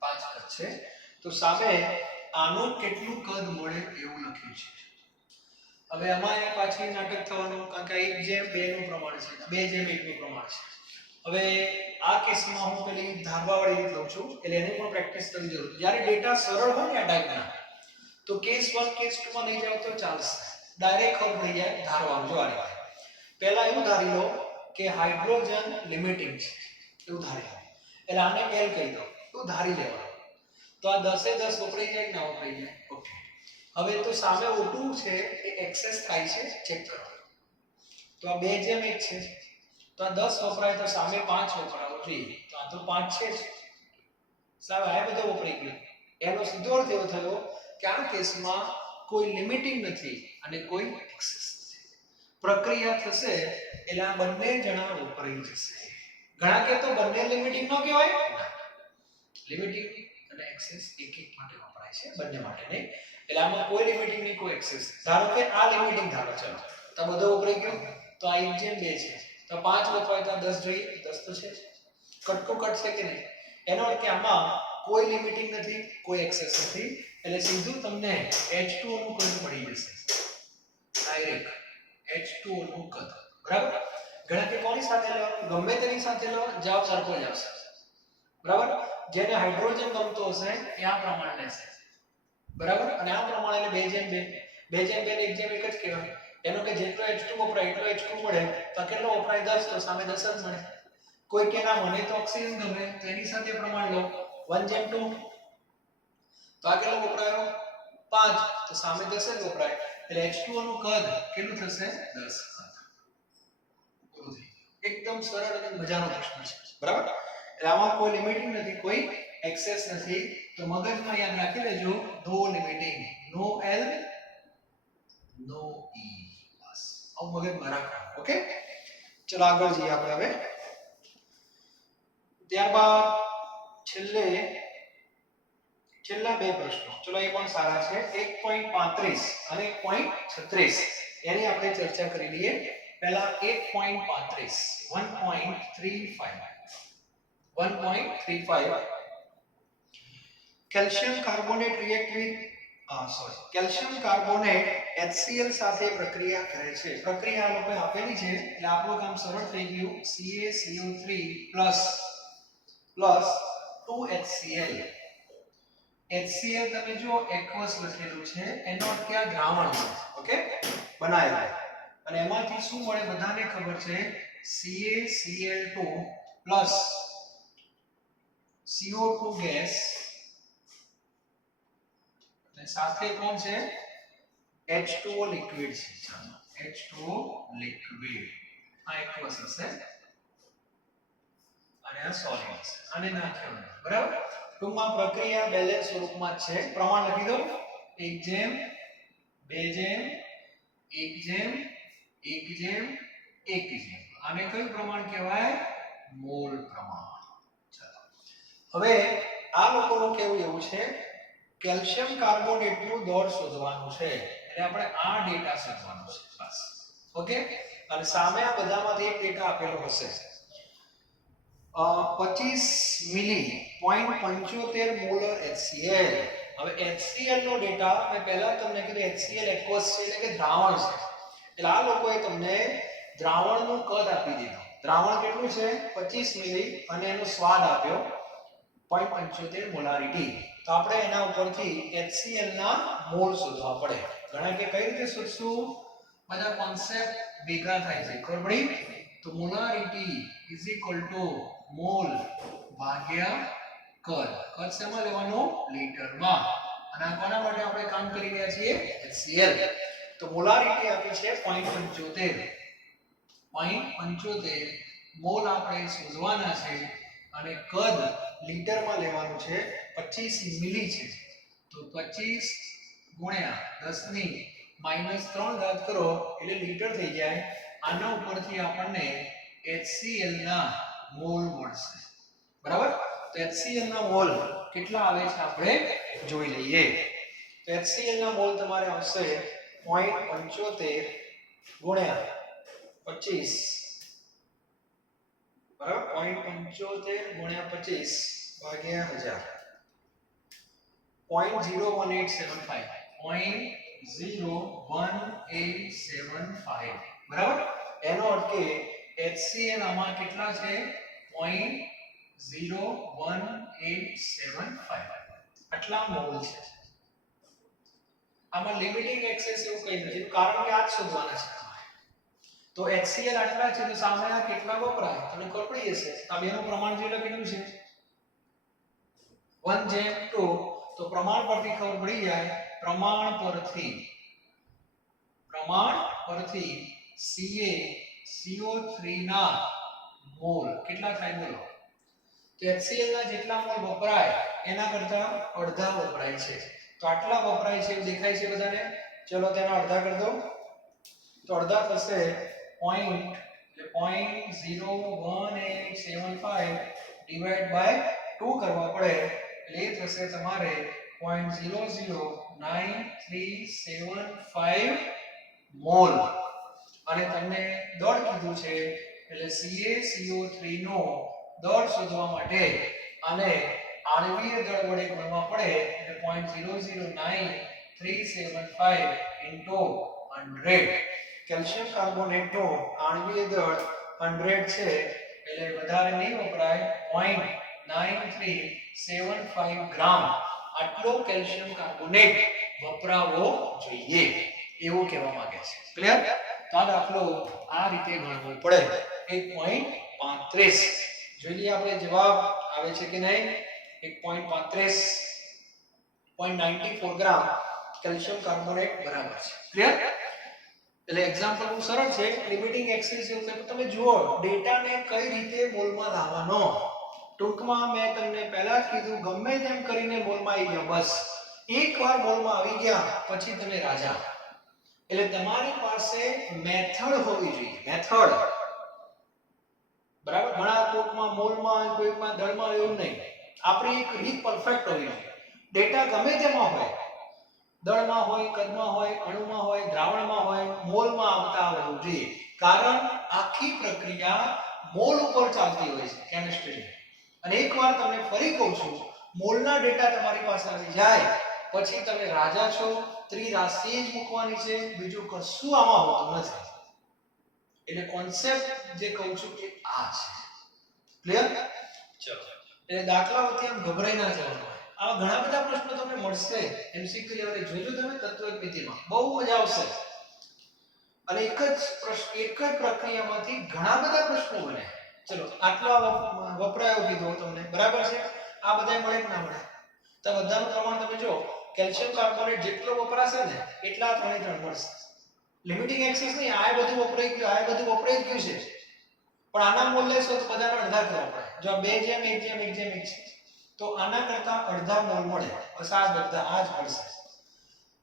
કદ છે. તો સામે આનું કેટલું કદ મળે એવું લખ્યું છે. હવે આમાં પાછી નાટક થવાનું, કારણ કે 1:2 નું પ્રમાણ છે, 2:1 નું પ્રમાણ છે. હવે આ કેસમાં હું પેલી ધારવાવાળી રીત લઉં છું, એટલે એને પણ પ્રેક્ટિસ કરવી જરૂર. જ્યારે ડેટા સરળ હોય ને આ ટાઈપના, તો કેસ 1 કેસ 2 માં નહીં જાવ તો ચાલશે. ડાયરેક્ટ ખબર પડી જાય ધારવાનું. જો આ રીતે પહેલા એવું ધારી લો કે હાઇડ્રોજન લિમિટિંગ છે, એવું ધારી લો. એટલે આને L કહી દો, એવું ધારી લેવાનું. તો આ 10 એ 10 વપરાઈ જાય કે ના વપરાઈ જાય? ઓકે, હવે તો સામે O2 છે એ એક્સેસ થાય છે, ચેક કરો. તો આ 2:1 છે, તો આ 10 વપરાય તો સામે 5 વપરાવો જોઈએ. તો આ તો 5 છે જ, સાહેબ આ બધો વપરાઈ ગયો. એનો સીધો અર્થ એવો થયો કે આ કેસમાં કોઈ લિમિટિંગ નથી અને કોઈ એક્સેસ નથી. પ્રક્રિયા થશે એટલે આ બંને જણા વપરાઈ જશે. ઘણા કે તો બંને લિમિટિંગ નો કહેવાય. લિમિટિંગ અને એક્સેસ એક માટે વપરાય છે, બંને માટે નહીં. એટલે આમાં કોઈ લિમિટિંગ નહીં, કોઈ એક્સેસ. ધારો કે આ લિમિટિંગ ધારો, ચલો તો બધો વપરાઈ ગયો. તો આ 1:2 છે, તો 5 વપરાય તો 10 જોઈએ, 10 તો છે. કટકો કટશે કે નહીં? એનો અર્થ કે આમાં કોઈ લિમિટિંગ નથી, કોઈ એક્સેસ નથી, એટલે સીધું તમને H2O નું કદ મળી જશે. ડાયરેક્ટ H2O નું કદ. બરાબર, ઘણા કે કોની સાથે લો, ગમે તેની સાથે લો, જવાબ સરખો જ આવશે. બરાબર, જેને હાઇડ્રોજન ગમતો હશે એ આ પ્રમાણ લેશે. બરાબર, અને આ પ્રમાણ એટલે 2:2 ને 1:1 જ કહેવાય. એનો કે જેટલો H2 વપરાય એટલો H2 મળે, તો કેટલો વપરાય? 10, તો સામે 10 જ મળે. કોઈ કે ના મને તો ઓક્સિજન ગમે, તો એની સાથે પ્રમાણ લો 1:2. તો આ કેટલો વપરાયો? 5, તો સામે 10 જ વપરાય. એટલે H2O નું કદ કેટલું થશે? 10 કદ. પૂરું થઈ ગયું. એકદમ સરળ અને મજાનો પ્રશ્ન છે. બરાબર, એટલે આમાં કોઈ લિમિટિંગ નથી, કોઈ એક્સેસ નથી. તો મગજમાં યાદ રાખી લેજો, નો લિમિટિંગ, નો L નો E. બસ આવું મગજમાં રાખવાનું. ઓકે, ચલો આગળ જઈએ આપણે હવે. ત્યારબાદ છેલ્લા બે પ્રશ્નો, ચલો એ પણ સારા છે. 1.35 અને 1.36 એની આપણે ચર્ચા કરી લઈએ. પહેલા 1.35 calcium carbonate react with calcium carbonate HCl સાથે પ્રક્રિયા કરે છે. પ્રક્રિયા આ લોકોએ આપેલી છે એટલે આપણું કામ સરળ થઈ ગયું. CaCO3 plus 2HCl. HCl તમે જો એક્વસ લખેલું છે એનો અર્થ કે આ દ્રાવણ છે. ઓકે, બનાયેલું. અને એમાંથી શું મળે બધાને ખબર છે, CaCl2 પ્લસ CO2 ગેસ અને સાથે કોણ છે, H2O લિક્વિડ છે. ચાલો H2O લિક્વિડ આ એક્વસ હશે અને આ સોલિડ હશે. આને નાખ્યો બરાબર. ટૂંકમાં પ્રક્રિયા બેલેન્સ સ્વરૂપમાં છે. પ્રમાણ લખી દો 1:2:1:1:1. આને કયું પ્રમાણ કહેવાય, મોલ પ્રમાણ. ચાલો હવે આ લોકોનું કેવું એવું છે, કેલ્શિયમ કાર્બોનેટનું દળ શોધવાનું છે એટલે આપણે આ ડેટા શોધવાનો છે બસ. ઓકે, અને સામે આ બધામાંથી એક ડેટા આપેલો હશે. 25 મિલી 0.75 મોલર HCl. હવે HCl નો ડેટા મેં પહેલા તમને કીધું HCl એક્વસ છે એટલે કે દ્રાવણ છે. એટલે આ લોકોએ તમને દ્રાવણનું કદ આપી દીધું. દ્રાવણ કેટલું છે, 25 મિલી, અને એનો સ્વાદ આપ્યો 0.75 મોલારિટી. તો આપણે એના ઉપરથી HCl ના મોલ શોધવા પડે. ઘણા કે કઈ રીતે શોધશું, બધા કોન્સેપ્ટ ભેગા થાય છે. ખબર પડી? તો molarity is equal to mole ભાગ્યા કદ. કદ શેમાં લેવાનું, લીટરમાં. અને આ કોના માટે આપણે કામ કરી રહ્યા છીએ, HCl. તો મોલારિટી આપી છે 0.75 મોલ આપણે શોધવાના છે અને કદ લીટરમાં લેવાનું છે. 25 મિલી છે તો 25 ગુણ્યા 10 ની -3 કરો એટલે લીટર થઈ જાય. આના ઉપરથી આપણને HCl ના મોલ મળશે. બરાબર. તો HCl ના મોલ કેટલા આવે છે આપણે જોઈ લઈએ. તો HCl ના મોલ તમારે આવશે 0.75 ગુણ્યા 25. બરાબર, 0.75 ગુણ્યા 25 ભાગ્યા 1000. 0.01875. 0.01875. બરાબર. એનો અર્થ કે HCl આમાં કેટલા છે, 0.01875. આટલા મોલ છે. આમાં લિમિટિંગ એક્સેસ એવું કંઈ નથી, કારણ કે આ જ શોધવાના છે. તો HCl આટલા છે તો સામે આ કેટલા વપરાય તમને ખબર પડી જશે. આ બેનું પ્રમાણ જે લખેલું છે 1:2, તો પ્રમાણ પરથી ખબર પડી જાય. પ્રમાણ પરથી CaCO3 ના મોલ કેટલા થાય બોલો. તો HCl ના જેટલા મોલ વપરાય એના કરતા અડધા વપરાય છે. તો આટલા વપરાય છે એવું દેખાય છે બધાને. ચલો તેના અડધા કરી દો. તો અડધા થશે 0.01875 ડિવાઇડ બાય 2 કરવા પડે એટલે એ થશે તમારે 0.09375 મોલ. અને તમને દળ કીધું છે એટલે CaCO3 નો દળ શોધવા માટે આને આણ્વીય દળ વડે ગુણવા પડે એટલે 0.0097375 into 100. કેલ્શિયમ કાર્બોનેટ નો આણ્વીય દળ 100 છે એટલે વધારે નહીં વપરાય. 0.9375 ગ્રામ આટલો કેલ્શિયમ કાર્બોનેટ વપરાવો જોઈએ એવું કહેવા માંગે છે. ક્લિયર? તો આ દાખલો આ રીતે ગણવો પડે. 1.35 જોઈ લઈએ આપણે જવાબ આવે છે કે નહીં. 1.94 ગ્રામ કેલ્શિયમ કાર્બોનેટ બરાબર છે. ક્લિયર? એટલે એક્ઝામ્પલ બહુ સરળ છે. લિમિટિંગ એક્સેસ એવું કે તમે જુઓ ડેટાને કઈ રીતે મોલમાં લાવવાનો. ટૂંકમાં મેં તમને પહેલા જ કીધું ગમે તેમ કરીને મોલમાં આવી જાઓ બસ. એકવાર મોલમાં આવી ગયા પછી તમે રાજા. એટલે તમારી પાસે મેથડ હોવી જોઈએ. મેથડ બરાબર, ઘણા કોકમાં મોલમાં કોઈકમાં દળમાં એવું નહીં. આપણી એક રીત પરફેક્ટ હોવી જોઈએ. ડેટા ગમે તેમાં હોય, દળમાં હોય, કદમાં હોય, અણુમાં હોય, દ્રાવણમાં હોય, મોલમાં આવતા આવડવું જોઈએ. કારણ આખી પ્રક્રિયા મોલ ઉપર ચાલતી હોય છે કેમિસ્ટ્રીની. અને એકવાર તમને ફરી કહું છું, મોલના ડેટા તમારી પાસે આવી જાય પછી તમે રાજા છો, ત્રિરાશિ જ મૂકવાની છે, બીજું કશું આમાં હોતું નથી. એટલે કોન્સેપ્ટ જે કહું છું કે આ છે. ક્લિયર? ચલો, એટલે દાખલા વખતે આમ ગભરાઈ ના જવાનું. આવા ઘણા બધા પ્રશ્નો તમને મળશે એમસીક્યુ લેવલે, જોજો તમે તત્વજ્ઞાનમાં, બહુ મજા આવશે. અને એક જ પ્રક્રિયામાંથી ઘણા બધા પ્રશ્નો બને. ચલો, આટલા વપરાયો કીધો તમને, બરાબર છે? આ બધાય મળે કે ના મળે? તો બધાનું પ્રમાણ તમે જો, કેલ્શિયમ કાર્બોનેટ જેટલો વપરાશે ને એટલા 3 મળશે. લિમિટિંગ એક્સેસ નહીં, આ બધું વપરાઈ ગયું, આ બધું વપરાઈ ગયું છે. પણ આના મોલ લેશો તો બધાના અડધા કરવા પડે. જો 2:1:1:1 છે તો આના કરતા અડધા મોલ મળે. બસ આ બધા આ જ મળશે.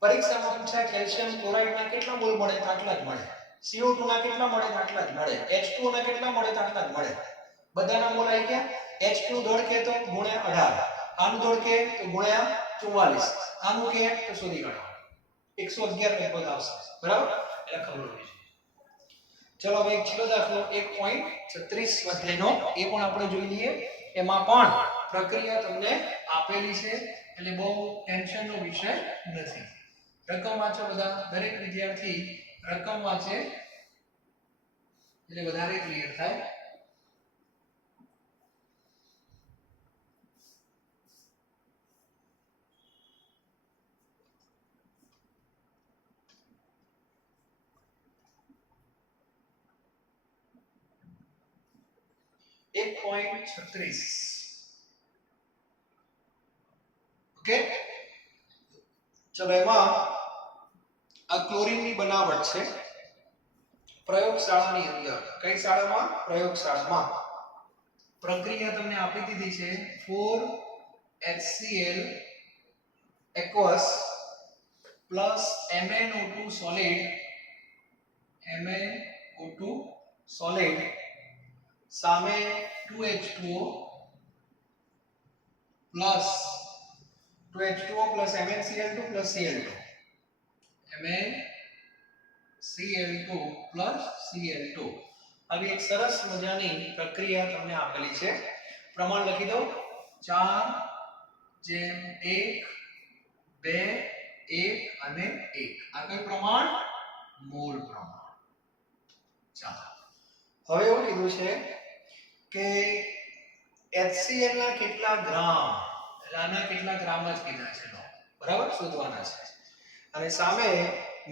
પરીક્ષામાં પૂછાય કેલ્શિયમ ક્લોરાઇડ ના કેટલા મોલ મળે? તો આટલા જ મળે. CO2 ના કેટલા મળે? તો આટલા જ મળે. H2O ના કેટલા મળે? તો આટલા જ મળે. બધાના મોલ આવી ગયા. H2 દળ કે તો ગુણ્યા 18, આનું દળ કે તો ગુણ્યા 44, આનું કે તો શોધી કાઢો. 111 લગભગ આવશે. બરાબર? એટલે ખબર હોવી જોઈએ. ચલો હવે એક છેલ્લો દાખલો 1.36 સ્વાધ્યાયનો એ પણ આપણે જોઈ લઈએ. એમાં પણ પ્રક્રિયા તમને આપેલી છે એટલે બહુ ટેન્શનનો વિષય નથી. રકમ વાંચો બધા, દરેક વિદ્યાર્થી રકમ વાંચે એટલે વધારે ક્લિયર થાય. ઓકે, ચલો એમાં આ ક્લોરીનની બનાવટ છે પ્રયોગશાળાની અંદર. કઈ શાળામાં? પ્રયોગશાળામાં. પ્રક્રિયા તમને આપી દીધી છે 4HCl aqueous plus MnO2 solid સામે 2H2O plus MnCl2 plus Cl2 plus Cl2. આવી એક સરસ મજાની પ્રક્રિયા તમને આપેલી છે. પ્રમાણ લખી દો 4:1, 2, 1 અને 1. આ કયું પ્રમાણ? મોલ પ્રમાણ. ચાલો, હવે એવું કીધું છે કે HCl ના કેટલા ગ્રામ, એટલે આના કેટલા ગ્રામ જ કીધા છે, બરાબર, શોધવાના છે. અને સામે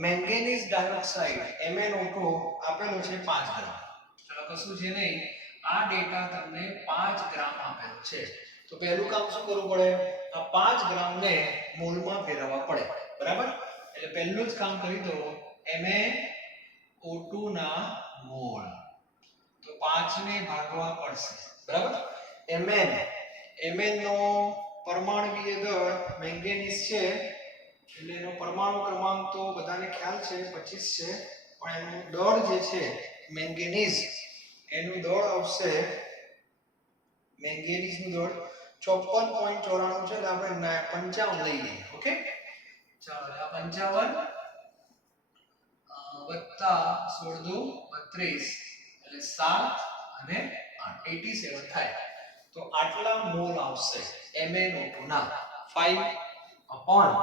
મેંગેનીઝ ડાયોક્સાઇડ MnO2 આપેલો છે 5 ગ્રામ. ચલો, કશું છે નહીં, આ ડેટા તમને 5 ગ્રામ આપેલો છે. તો પહેલું કામ શું કરવું પડે? આ 5 ગ્રામને મોલમાં ફેરવવા પડે. બરાબર? એટલે પહેલું જ કામ કરી દો, MnO2 ના મોલ. તો 5 ને ભાગવા પડશે. બરાબર? Mn નો પરમાણુકીય દળ મેંગેનીઝ છે એટલે એનો પરમાણુ ક્રમાંક તો બધાને ખ્યાલ છે 25 છે, પણ એનું દળ જે છે મેંગેનીઝ, એનું દળ આવશે, મેંગેનીઝનું દળ 54.94 છે. એટલે આપણે 55 લઈ લઈએ. ઓકે, ચાલો, આ 55 વત્તા 16 32 એટલે 7 અને 8 87 થાય. તો આટલા મોલ આવશે MnO2 ના 5/87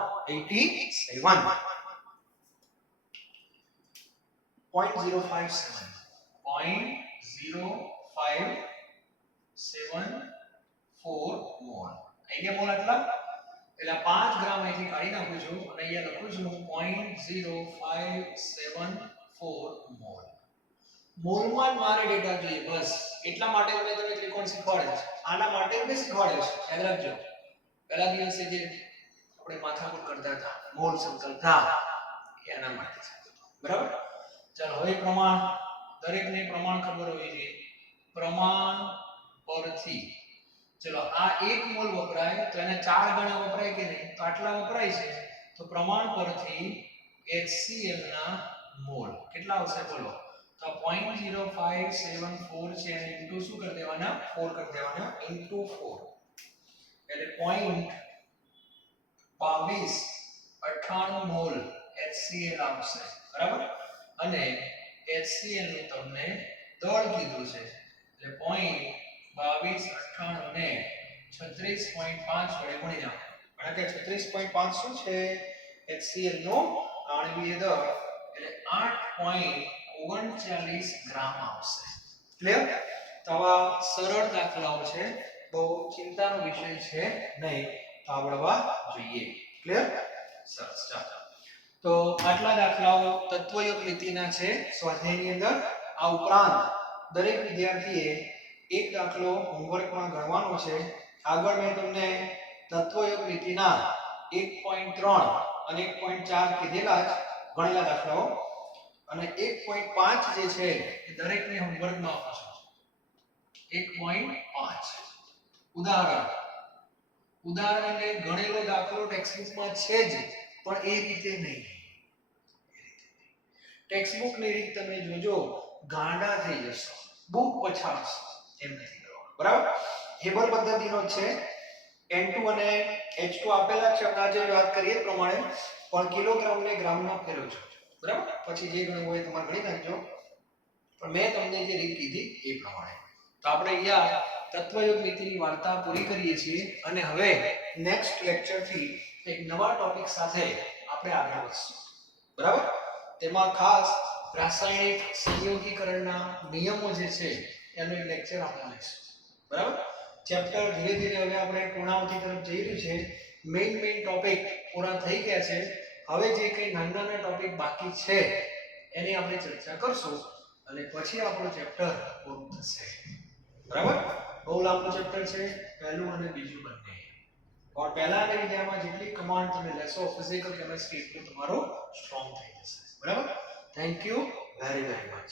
0.0574 મોલ. અહીંયા મોલ આટલા, એટલે 5 ગ્રામ અહીંથી કાઢી નાખું છું અને અહીંયા લખું છું 0.0574 મોલ. મોલમાં મારે ડેટા જોઈએ, બસ એટલા માટે મેં તમને ત્રિકોણ શીખવાડ્યો છે. આના માટે મેં શીખવાડ્યો છે, યાદ રાખજો. પહેલા દિવસે જે આપણે માથાકૂટ કરતા હતા મોલ સંકલ્પના, એના માટે છે. બરાબર? ચાલો, હવે પ્રમાણ, દરેકને પ્રમાણ ખબર હોવી જોઈએ. પ્રમાણ પરથી, ચલો, આ 1 મોલ વપરાય તો એને 4 ગણા વપરાય કે નહીં? તો આટલા વપરાય છે. તો પ્રમાણ પરથી HCl ના મોલ કેટલા આવશે બોલો? તો 0.0574 છે એને ઇન્ટુ શું કરી દેવાના 4 કરી દેવાના ઇન્ટુ 4 એટલે 0.2298 મોલ HCl આવશે બરાબર અને HCl નું તમને દળ કીધું છે એટલે 0.2298 ને 36.5 વડે ગુણી નાખો કારણ કે 36.5 શું છે HCl નો આણ્વીય દળ એટલે 8.39 ગ્રામ આવશે ક્લિયર તો આવા સરળ દાખલાઓ છે બહુ ચિંતાનો વિષય છે નહીં તો આવડવા જોઈએ ક્લિયર સરસ ચાલો તો આટલા દાખલાઓ તત્વયોગ નીતિના છે સ્વાધ્યાયની અંદર આ ઉપરાંત દરેક વિદ્યાર્થીએ એક દાખલો હોમવર્કમાં ગણવાનો છે આગળ મેં તમને તત્વયોગ નીતિના 1.3 અને 1.4 કીધેલા જ ગણેલા દાખલાઓ અને 1.5 જે છે એ દરેકને હોમવર્કમાં આપો છો 1.5 ઉદાહરણ એટલે ગણેલો દાખલો ટેક્સ્ટબુકમાં છે જ પણ એ રીતે નહીં ટેક્સ્ટબુકની રીત તમે જોજો ગાંડા થઈ જશો બુક પછાડશો એમ નથી કરવાનું બરાબર હેબર પદ્ધતિનો છે N2 અને H2 આપેલા છે આજે વાત કરીએ પ્રમાણે પણ કિલોગ્રામ ને ગ્રામમાં ફેરવજો બરાબર પછી જે ગણવું હોય તમારે ગણી નાખજો પણ મેં તમને જે રીત કીધી એ પ્રમાણે તો આપણે અહીંયા તત્વયોગ નીતિની વાર્તા પૂરી કરીએ છીએ અને હવે નેક્સ્ટ લેક્ચર થી એક નવા ટોપિક સાથે આપણે આગળ વધશું બરાબર તેમાં ખાસ રાસાયણિક સંયોગીકરણના નિયમો જે છે એનો એક લેક્ચર આપણે લઈશું બરાબર ચેપ્ટર ધીરે ધીરે હવે આપણે પૂર્ણાવતિ તરફ જઈ રહ્યું છે મેઇન ટોપિક પૂરા થઈ ગયા છે હવે જે કંઈ નાના નાના ટોપિક બાકી છે એની આપણે ચર્ચા કરશું અને પછી આપણું ચેપ્ટર પૂરું થશે બરાબર બહુ લાંબુ ચેપ્ટર છે પહેલું અને બીજું બંને और પહેલા અને બીજામાં જેટલી કમાન્ડ તમે લેશો ફિઝિકલ કેમેસ્ટ્રી એટલું તમારો સ્ટ્રોંગ થઈ જશે બરાબર થેન્ક યુ વેરી મચ